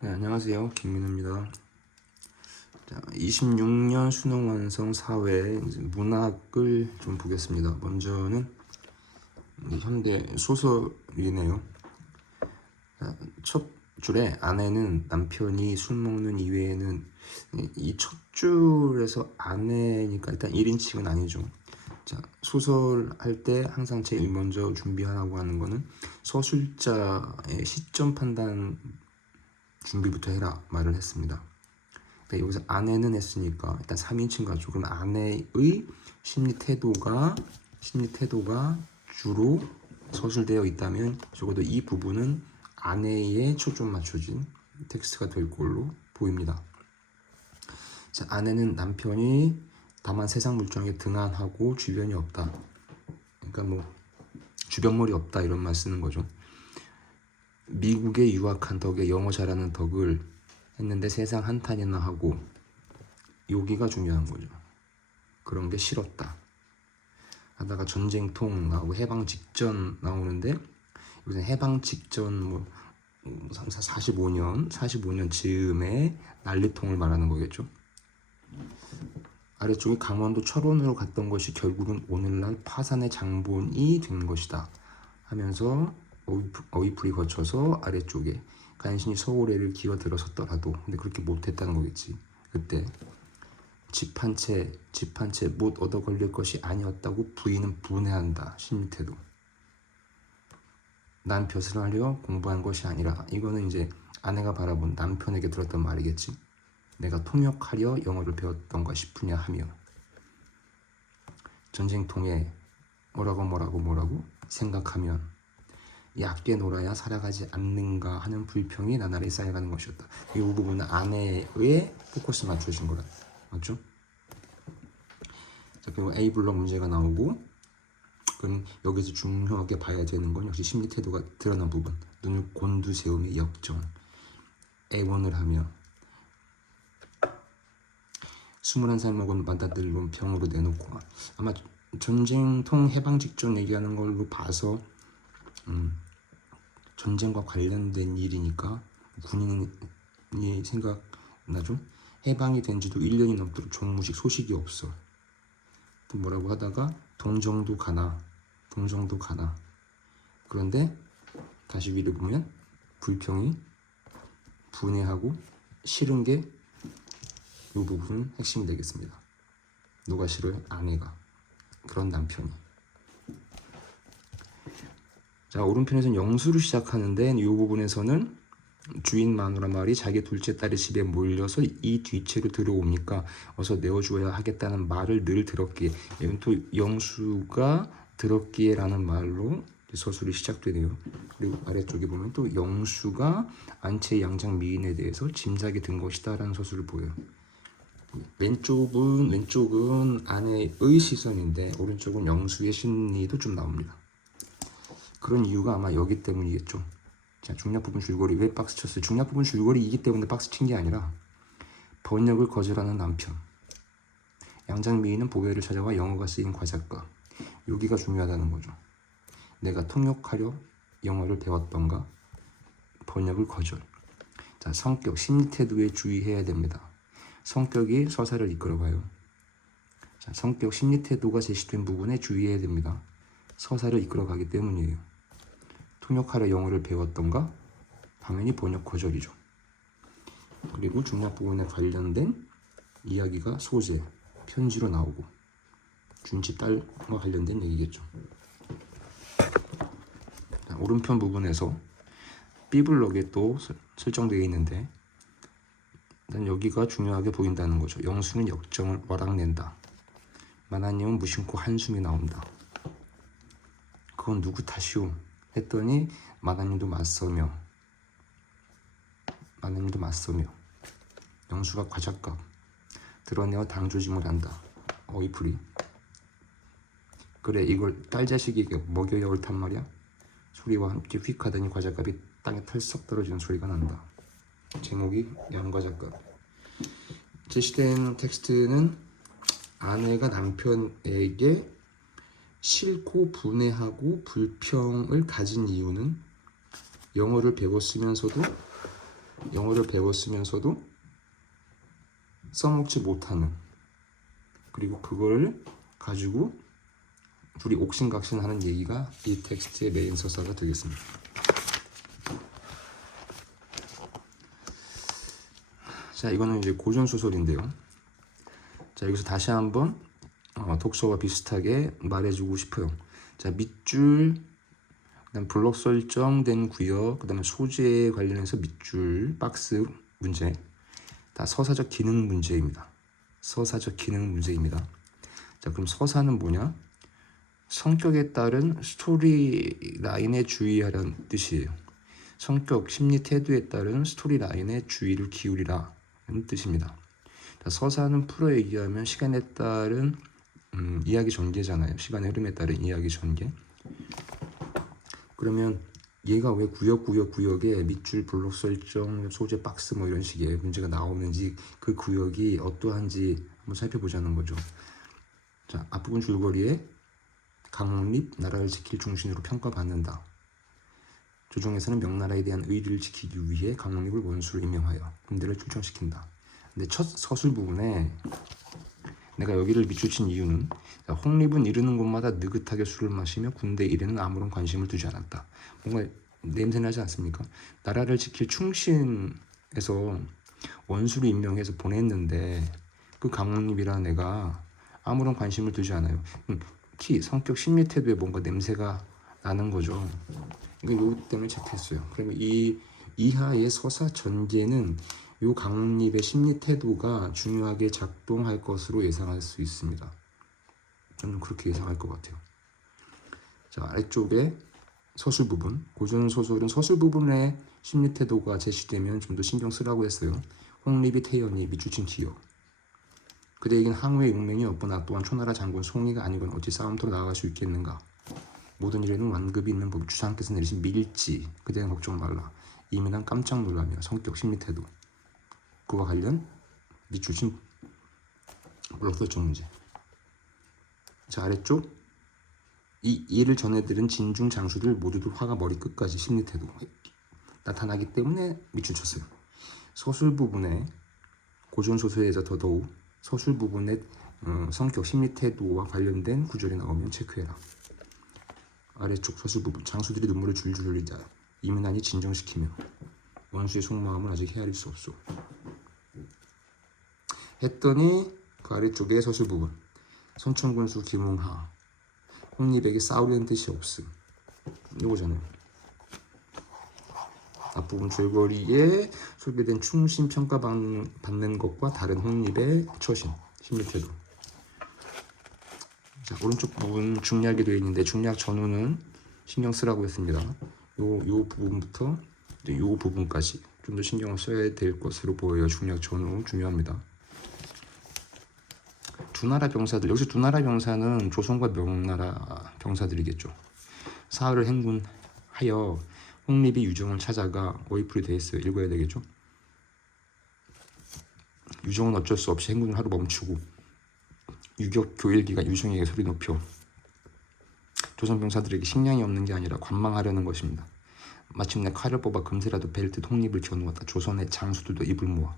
네, 안녕하세요. 김민우입니다. 자, 26년 수능 완성 사회 문학을 좀 보겠습니다. 먼저는 현대 소설이네요. 자, 첫 줄에 아내는 남편이 술 먹는 이외에는 이 첫 줄에서 아내니까 일단 1인칭은 아니죠. 자, 소설 할 때 항상 제일 먼저 준비하라고 하는 거는 서술자의 시점 판단 준비부터 해라 말을 했습니다. 여기서 아내는 했으니까 일단 3인칭 가죠. 그럼 아내의 심리 태도가 주로 서술되어 있다면 적어도 이 부분은 아내에 초점 맞춰진 텍스트가 될 걸로 보입니다. 자, 아내는 남편이 다만 세상 물정에 등한하고 주변이 없다. 그러니까 뭐 주변머리 없다 이런 말 쓰는 거죠. 미국에 유학한 덕에 영어 잘하는 덕을 했는데 세상 한탄이나 하고, 여기가 중요한 거죠. 그런 게 싫었다 하다가 전쟁통 나오고 해방 직전 나오는데, 여기서 해방 직전 뭐 45년 즈음에 난리통을 말하는 거겠죠. 아래쪽에 강원도 철원으로 갔던 것이 결국은 오늘날 파산의 장본이 된 것이다 하면서 어휘풀이 거쳐서 아래쪽에 간신히 서울에를 기어들어섰더라도, 근데 그렇게 못했다는 거겠지. 그때 집 한 채 못 얻어 걸릴 것이 아니었다고 부인은 분해한다. 심리태도. 난 벼슬 하려 공부한 것이 아니라, 이거는 이제 아내가 바라본 남편에게 들었던 말이겠지. 내가 통역하려 영어를 배웠던가 싶으냐 하며, 전쟁통에 뭐라고 생각하면 얕게 놀아야 살아가지 않는가 하는 불평이 나날이 쌓여가는 것이었다. 이 부분은 아내의 포커스 맞추신 거라. 맞죠? 자, 그리고 A 블록 문제가 나오고, 그럼 여기서 중요하게 봐야 되는 건 역시 심리 태도가 드러난 부분. 눈을 곤두세우며 역정. 애원을 하며 21살 먹은 맏아들로 병으로 내놓고, 아마 전쟁통 해방 직전 얘기하는 걸로 봐서 전쟁과 관련된 일이니까 군인이 생각나죠. 해방이 된 지도 1년이 넘도록 종무식 소식이 없어. 또 뭐라고 하다가 동정도 가나. 그런데 다시 위를 보면 불평이 분해하고 싫은 게 이 부분 핵심이 되겠습니다. 누가 싫어요? 아내가. 그런 남편이. 자, 오른편에서는 영수로 시작하는데 이 부분에서는 주인 마누라 말이 자기 둘째 딸의 집에 몰려서 이 뒤채로 들어오니까 어서 내어주어야 하겠다는 말을 늘 들었기에, 여기 또 영수가 들었기에 라는 말로 서술이 시작되네요. 그리고 아래쪽에 보면 또 영수가 안채 양장 미인에 대해서 짐작이 든 것이다 라는 서술을 보여요. 왼쪽은 아내의 시선인데 오른쪽은 영수의 심리도 좀 나옵니다. 그런 이유가 아마 여기 때문이겠죠. 자, 중략 부분 줄거리 왜 박스 쳤어요? 중략 부분 줄거리이기 때문에 박스 친 게 아니라 번역을 거절하는 남편, 양장미인은 보배를 찾아와 영어가 쓰인 과작가, 여기가 중요하다는 거죠. 내가 통역하려 영어를 배웠던가, 번역을 거절. 자, 성격, 심리태도에 주의해야 됩니다. 성격이 서사를 이끌어가요. 자, 성격, 심리태도가 제시된 부분에 주의해야 됩니다. 서사를 이끌어가기 때문이에요. 통역하려 영어를 배웠던가, 당연히 번역 거절이죠. 그리고 중략 부분에 관련된 이야기가 소재, 편지로 나오고, 준집 딸과 관련된 얘기겠죠. 자, 오른편 부분에서 B블럭에 또 설정되어 있는데, 일단 여기가 중요하게 보인다는 거죠. 영수는 역정을 와락낸다. 마나님은 무심코 한숨이 나온다. 그건 누구 탓이오? 했더니 마나님도 맞서며 영수가 과작값 드러내어 당조짐을 한다. 어이풀이. 그래, 이걸 딸자식에게 먹여야 옳단 말이야? 소리와 함께 휙 하더니 과작값이 땅에 털썩 떨어지는 소리가 난다. 제목이 양과작값. 제시된 텍스트는 아내가 남편에게 싫고 분해하고 불평을 가진 이유는 영어를 배웠으면서도 영어를 배웠으면서도 써먹지 못하는, 그리고 그걸 가지고 둘이 옥신각신하는 얘기가 이 텍스트의 메인 서사가 되겠습니다. 자, 이거는 이제 고전 소설인데요. 자, 여기서 다시 한번 독서와 비슷하게 말해주고 싶어요. 자, 밑줄, 그다음 블록 설정된 구역, 그다음에 소재에 관련해서 밑줄, 박스 문제, 다 서사적 기능 문제입니다. 서사적 기능 문제입니다. 자, 그럼 서사는 뭐냐? 성격에 따른 스토리 라인에 주의하라는 뜻이에요. 성격, 심리, 태도에 따른 스토리 라인에 주의를 기울이라는 뜻입니다. 자, 서사는 풀어 얘기하면 시간에 따른 이야기 전개잖아요. 시간의 흐름에 따른 이야기 전개. 그러면 얘가 왜 구역에 밑줄, 블록 설정, 소재, 박스 뭐 이런 식의 문제가 나오는지, 그 구역이 어떠한지 한번 살펴보자는 거죠. 자, 앞부분 줄거리에 강립, 나라를 지킬 중심으로 평가받는다. 조정에서는 명나라에 대한 의리를 지키기 위해 강립을 원수로 임명하여 군대를 출정시킨다. 근데 첫 서술 부분에 내가 여기를 밑줄친 이유는, 홍립은 이르는 곳마다 느긋하게 술을 마시며 군대 일에는 아무런 관심을 두지 않았다. 뭔가 냄새나지 않습니까? 나라를 지킬 충신에서 원수를 임명해서 보냈는데 그 강립이라는 애가 아무런 관심을 두지 않아요. 성격, 심리, 태도에 뭔가 냄새가 나는 거죠. 이거 요거 때문에 체크했어요. 그러면 이 이하의 서사 전개는 요 강립의 심리 태도가 중요하게 작동할 것으로 예상할 수 있습니다. 저는 그렇게 예상할 것 같아요. 자, 아래쪽에 서술 부분, 고전 소설은 서술 부분에 심리 태도가 제시되면 좀 더 신경 쓰라고 했어요. 홍립이 태연이 밑줄친 기억. 그대에겐 항우의 용맹이 없거나 또한 초나라 장군 송이가 아니건 어찌 싸움터로 나아갈 수 있겠는가. 모든 일에는 완급이 있는 법, 주상께서 내리신 밀지. 그대는 걱정 말라. 이미 난 깜짝 놀라며 성격, 심리 태도. 그와 관련 밑줄친 블록 설정 문제. 자, 아래쪽 이 일을 전해들은 진중 장수들 모두도 화가 머리끝까지 심리 태도 나타나기 때문에 밑줄쳤어요. 서술 부분에 고전 소설에서 더더욱 서술 부분의 성격, 심리 태도와 관련된 구절이 나오면 체크해라. 아래쪽 서술 부분, 장수들이 눈물을 줄줄 흘리자 이민한이 진정시키며 원수의 속마음을 아직 헤아릴 수 없소. 했더니 그 아래쪽에 서술 부분, 선천군수 김웅하, 홍립에게 싸우려는 뜻이 없음. 이거잖아요. 앞부분 줄거리에 소개된 충신 평가받는 것과 다른 홍립의 처신, 심리태도. 자, 오른쪽 부분 중략이 되어 있는데 중략 전후는 신경 쓰라고 했습니다. 요 부분부터 요 부분까지 좀 더 신경을 써야 될 것으로 보여요. 중략 전후 중요합니다. 두나라 병사들, 여기서 두나라 병사는 조선과 명나라 병사들이겠죠. 사흘을 행군하여 홍립이 유정을 찾아가 어이풀이 돼 있어요. 읽어야 되겠죠. 유정은 어쩔 수 없이 행군을 하루 멈추고 유격 교일기가 유정에게 소리 높여 조선 병사들에게 식량이 없는 게 아니라 관망하려는 것입니다. 마침내 칼을 뽑아 금세라도 벨 듯 홍립을 겨누었다. 조선의 장수들도 입을 모아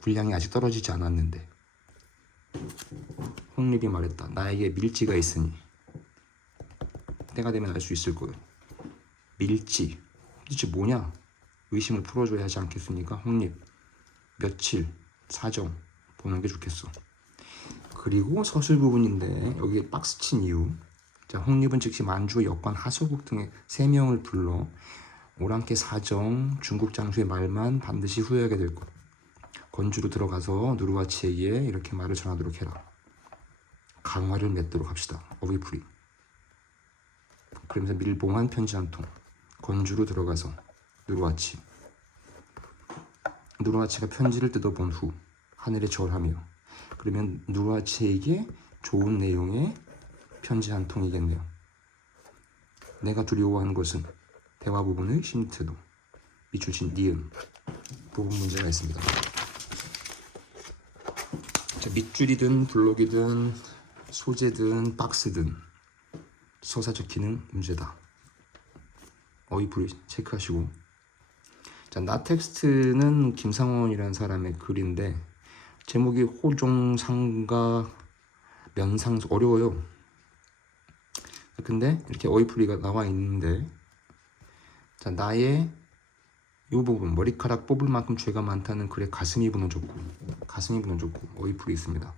분량이 아직 떨어지지 않았는데 홍립이 말했다. 나에게 밀지가 있으니 때가 되면 알 수 있을 거예요. 밀지 도대체 뭐냐? 의심을 풀어줘야 하지 않겠습니까? 홍립 며칠 사정 보는 게 좋겠어. 그리고 서술 부분인데 여기 박스 친 이유. 자, 홍립은 즉시 만주, 역관, 하소국 등의 3명을 불러 오랑캐 사정, 중국 장수의 말만 반드시 후회하게 될 것. 건주로 들어가서 누르와치에게 이렇게 말을 전하도록 해라. 강화를 맺도록 합시다. 어휘풀이. 그러면서 밀봉한 편지 한 통. 건주로 들어가서 누르와치. 누르와치가 편지를 뜯어본 후 하늘에 절하며. 그러면 누르와치에게 좋은 내용의 편지 한 통이겠네요. 내가 두려워하는 것은 대화 부분의 심태도. 밑줄친 니은 부분 문제가 있습니다. 자, 밑줄이든 블록이든 소재든 박스든 서사적 기능 문제다. 어휘풀이 체크하시고. 자, 나텍스트는 김상원이라는 사람의 글인데 제목이 호종상가 면상수 어려워요. 근데 이렇게 어휘풀이가 나와 있는데 자, 나의 이 부분 머리카락 뽑을 만큼 죄가 많다는 글에 가슴이 부너졌고 어휘풀이 있습니다.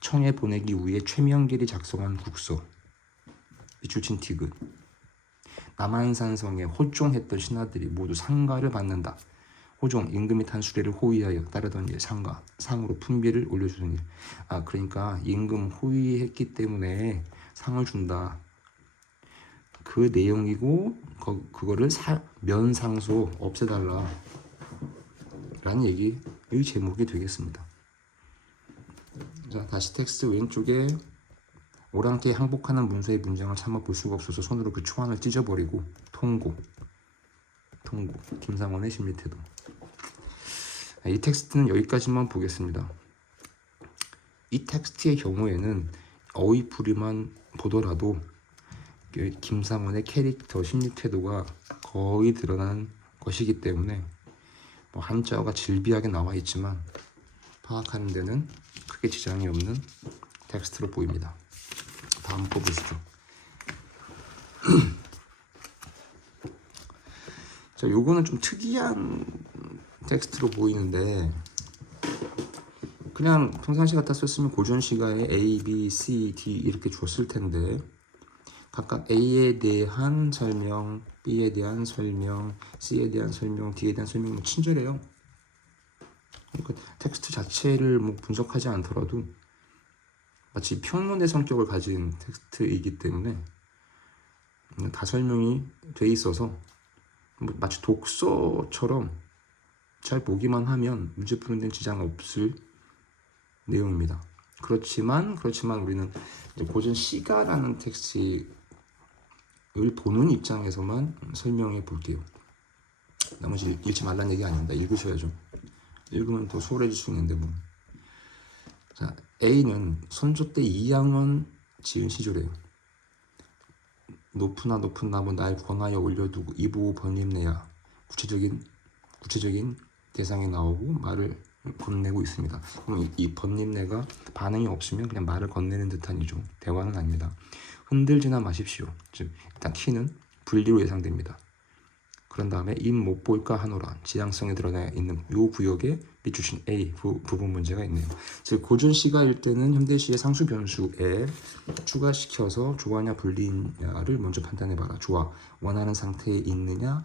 청에 보내기 위해 최명길이 작성한 국서 비추친 티귿 남한산성에 호종했던 신하들이 모두 상가를 받는다. 호종 임금이 탄 수레를 호위하여 따르던 일 상가 상으로 품비를 올려주는 일. 그러니까 임금 호위했기 때문에 상을 준다. 그 내용이고 그거를 면상소 없애달라 라는 얘기의 제목이 되겠습니다. 자, 다시 텍스트 왼쪽에 오랑캐 항복하는 문서의 문장을 참아 볼 수가 없어서 손으로 그 초안을 찢어버리고 통고 김상원의 심리태도. 이 텍스트는 여기까지만 보겠습니다. 이 텍스트의 경우에는 어휘풀이만 보더라도 김상원의 캐릭터 심리태도가 거의 드러난 것이기 때문에 뭐 한자어가 질비하게 나와 있지만 파악하는 데는 크게 지장이 없는 텍스트로 보입니다. 다음 거 보시죠. 자, 요거는 좀 특이한 텍스트로 보이는데 그냥 평상시 같았었으면 고전시가에 A, B, C, D 이렇게 줬을 텐데 각각 A에 대한 설명, B에 대한 설명, C에 대한 설명, D에 대한 설명이 친절해요. 그러니까 텍스트 자체를 뭐 분석하지 않더라도 마치 평론의 성격을 가진 텍스트이기 때문에 다 설명이 돼 있어서 마치 독서처럼 잘 보기만 하면 문제 푸는 데는 지장 없을 내용입니다. 그렇지만 우리는 고전 시가라는 텍스트를 보는 입장에서만 설명해 볼게요. 나머지 읽지 말라는 얘기 아닙니다. 읽으셔야죠. 읽으면 더 수월해질 수 있는데 뭐. 자, A는 선조 때 이양원 지은 시조래요. 높은 나무 날 권하여 올려두고 이보 번림내야 구체적인 대상이 나오고 말을 건네고 있습니다. 그럼 이 번림내가 반응이 없으면 그냥 말을 건네는 듯한 이죠. 대화는 아닙니다. 흔들지나 마십시오. 즉 일단 키는 분리로 예상됩니다. 그런 다음에 입 못 볼까 하노라 지향성에 드러나 있는 요 구역에 비추신 A 부분 문제가 있네요. 즉 고전시가일 때는 현대시의 상수 변수에 추가시켜서 좋아냐 분리냐를 먼저 판단해봐라. 좋아 원하는 상태에 있느냐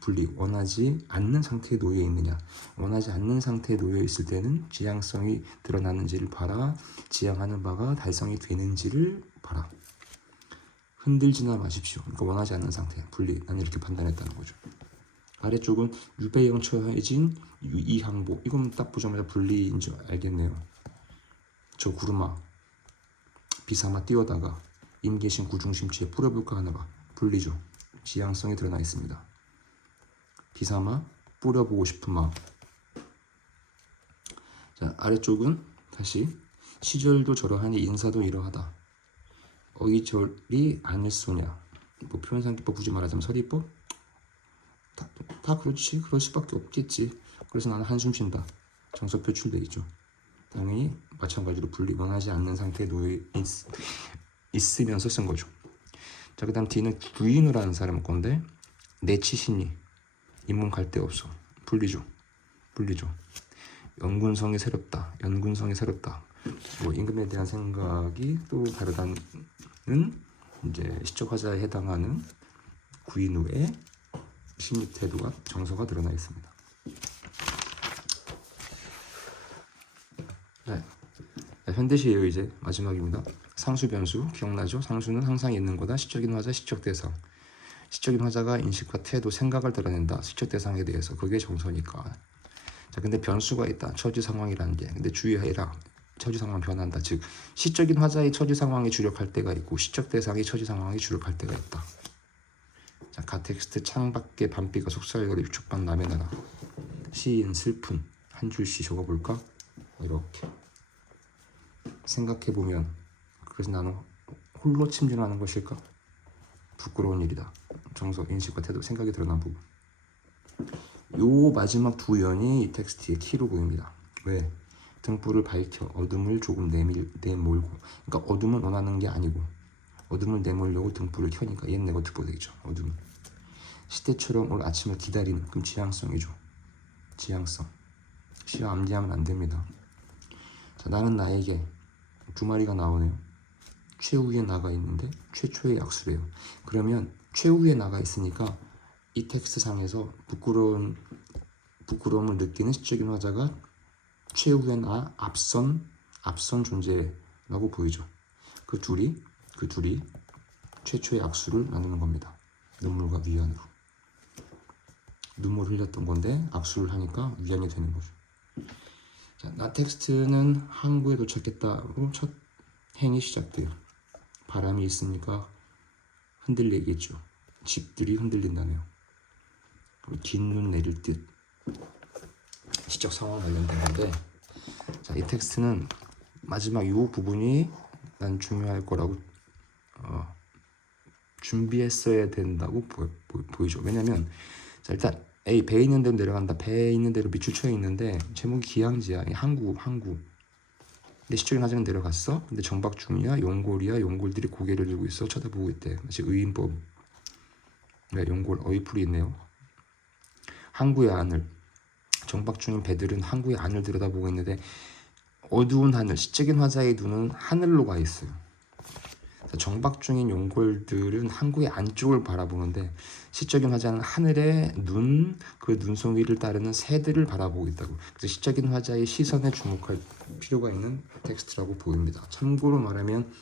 분리 원하지 않는 상태에 놓여 있느냐. 원하지 않는 상태에 놓여 있을 때는 지향성이 드러나는지를 봐라. 지향하는 바가 달성이 되는지를 봐라. 흔들지나 마십시오. 그러니까 원하지 않는 상태, 분리. 난 이렇게 판단했다는 거죠. 아래쪽은 유배형 처해진 이항복. 이건 딱 보자마자 분리인 줄 알겠네요. 저 구르마, 비사마 뛰어다가 임계신 구중심치에 뿌려볼까 하나봐. 분리죠. 지향성이 드러나 있습니다. 비사마 뿌려보고 싶은 마음. 자, 아래쪽은 다시 시절도 저러하니 인사도 이러하다. 어이절이 아닐소냐. 뭐 표현상기법 굳이 말하자면 서리법? 다 그렇지. 그럴 수밖에 없겠지. 그래서 나는 한숨 쉰다. 정서 표출돼 있죠. 당연히 마찬가지로 분리 원하지 않는 상태에 놓여 있으면서 쓴 거죠. 자, 그 다음 D는 구인우라는 하는 사람 건데 내치시니 인문 갈 데 없어. 분리죠. 연군성이 새롭다. 뭐 임금에 대한 생각이 또 다르다는 이제 시적 화자에 해당하는 구인우의 심리 태도가 정서가 드러나 있습니다. 네. 현대시예요. 이제 마지막입니다. 상수 변수 기억나죠? 상수는 항상 있는 거다. 시적인 화자, 시적 대상. 시적인 화자가 인식과 태도, 생각을 드러낸다. 시적 대상에 대해서 그게 정서니까. 자, 근데 변수가 있다. 처지 상황이라는 게. 근데 주의해라. 처지 상황 변한다. 즉 시적인 화자의 처지 상황에 주력할 때가 있고 시적 대상의 처지 상황에 주력할 때가 있다. 자, 가텍스트 창밖에 밤비가 속살거리 유축반 남의 나라. 시인 슬픈 한 줄씩 적어볼까? 이렇게 생각해보면 그래서 나는 홀로 침전하는 것일까? 부끄러운 일이다. 정서, 인식과 태도, 생각이 드러난 부분. 요 마지막 두 연이 이 텍스트의 키로 보입니다. 왜? 등불을 밝혀 어둠을 조금 내몰고, 그러니까 어둠을 원하는 게 아니고 어둠을 내몰려고 등불을 켜니까 얘는 네거티브 되겠죠. 어둠. 시대처럼 올 아침을 기다리는, 그럼 지향성이죠. 지향성. 시와 암기하면 안 됩니다. 자, 나는 나에게 두 마리가 나오네요. 최후에 나가 있는데 최초의 약수래요. 그러면 최후에 나가 있으니까 이 텍스트 상에서 부끄러움을 느끼는 시적인 화자가 최후에 나 앞선 존재라고 보이죠. 그 둘이 최초의 악수를 나누는 겁니다. 눈물과 위안으로. 눈물 흘렸던 건데 악수를 하니까 위안이 되는 거죠. 자, 나 텍스트는 항구에 도착했다로 첫 행이 시작돼요. 바람이 있으니까 흔들리겠죠. 집들이 흔들린다네요. 긴 눈 내릴 듯. 시적 상황 관련된 건데, 자, 이 텍스트는 마지막 요 부분이 난 중요할 거라고 준비했어야 된다고 보이죠. 왜냐면 자, 일단 배에 있는 대로 내려간다. 배에 있는 대로 밑줄 쳐 있는데 제목이 기항지야. 항구. 근데 시적인 화자는 내려갔어. 근데 정박중이야, 용골들이 고개를 들고 있어. 쳐다보고 있대. 마치 의인법. 네, 용골 어이풀이 있네요. 항구의 안을. 정박중인 배들은 항구의 안을 들여다보고 있는데 어두운 하늘, 시적인 화자의 눈은 하늘로 가 있어요. 정박 중인 용골들은 항구의 안쪽을 바라보는데 시적인 화자는 하늘의 그 눈송이를 따르는 새들을 바라보고 있다고. 그래서 시적인 화자의 시선에 주목할 필요가 있는 텍스트라고 보입니다. 참고로 말하면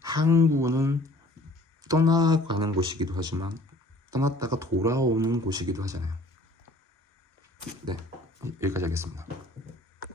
항구는 떠나가는 곳이기도 하지만 떠났다가 돌아오는 곳이기도 하잖아요. 네, 여기까지 하겠습니다.